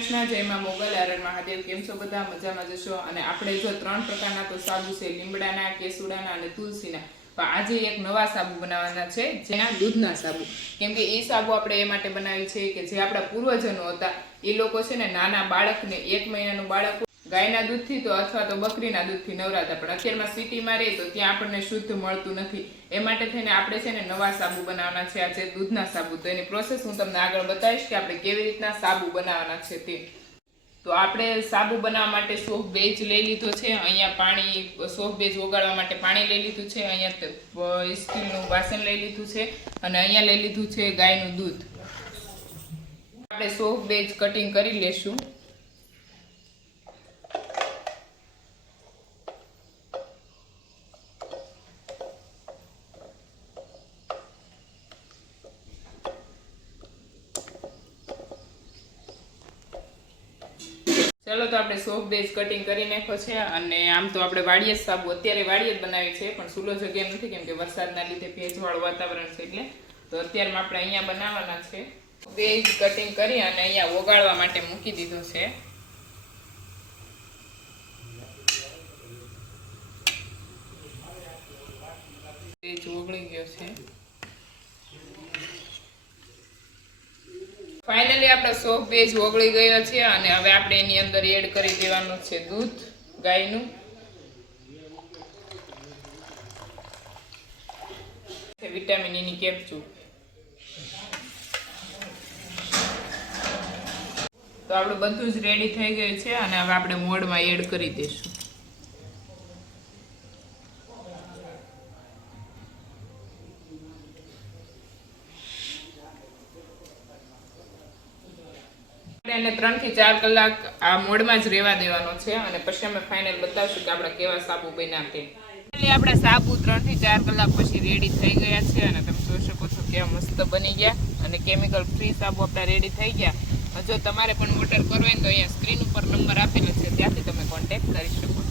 કૃષ્ણ જયમાં મોગલ આરણ મહાદેવ, કેમ છો બધા? મજામાં જશો? અને આપણે જો ત્રણ પ્રકારના તો સાબુ છે, લીમડાના, કેસુડાના અને તુલસીના. પણ આજે એક નવા સાબુ બનાવવાના છે, જેના દૂધના સાબુ. કેમ કે એ સાબુ આપણે એ માટે બનાવી છે કે જે આપણા પૂર્વજનો હતા. એ લોકો છે ને નાના બાળકને એક મહિનાનું બાળક ગાયના દૂધથી તો અથવા તો બકરીના દૂધથી નવરાતા, પણ અત્યારમાં સિટીમાં રહે તો ત્યાં આપણને શુદ્ધ મળતું નથી. એ માટે થઈને આપણે છે ને નવા સાબુ બનાવવાના છે, આ જે દૂધના સાબુ તો એની પ્રોસેસ હું તમને આગળ બતાવીશ કે આપણે કેવી રીતના સાબુ બનાવવાના છે તે. તો આપણે સાબુ બનાવવા માટે સોફ બેજ લઈ લીધો છે, અહીંયા પાણી, સોફ બેજ ઓગાળવા માટે પાણી લઈ લીધું છે, અહીંયા સ્ટીલનું વાસણ લઈ લીધું છે અને અહીંયા લઈ લીધું છે ગાયનું દૂધ. આપણે સોફ બેજ કટિંગ કરી લેશું. તો આપણે સોફ બેઝ કટિંગ કરી નાખ્યો છે અને આમ તો આપણે વાડીએ જ સાબુ, અત્યારે વાડીએ જ બનાવી છે પણ સુલો જગ્યા નથી કેમ કે વરસાદના લીધે ભેજવાળું વાતાવરણ છે એટલે. તો અત્યારમાં આપણે અહીંયા બનાવવાના છે. બેઝ કટિંગ કરી અને અહીંયા ઓગાળવા માટે મૂકી દીધો છે. બેઝ ઓગળી ગયો છે. ફાઇનલી આપણો સોપ બેઝ ઓગળી ગયો છે અને હવે આપણે એની અંદર એડ કરી દેવાનું છે દૂધ, ગાયનું. વિટામિન એની કેપ્સ્યુલ તો આપણું બધું જ રેડી થઈ ગયું છે અને હવે આપણે મોડમાં એડ કરી દઈશું. આપણે એને ત્રણથી ચાર કલાક આ મોડમાં જ રહેવા દેવાનો છે અને પછી અમે ફાઇનલ બતાવશું કે આપણે કેવા સાબુ બન્યા તે. આપણા સાબુ ત્રણથી ચાર કલાક પછી રેડી થઈ ગયા છે અને તમે જોઈ શકો છો કેવા મસ્ત બની ગયા અને કેમિકલ ફ્રી સાબુ આપણા રેડી થઈ ગયા. જો તમારે પણ ઓર્ડર કરવો હોય તો અહીંયા સ્ક્રીન ઉપર નંબર આપેલો છે, ત્યાંથી તમે કોન્ટેક્ટ કરી શકો છો.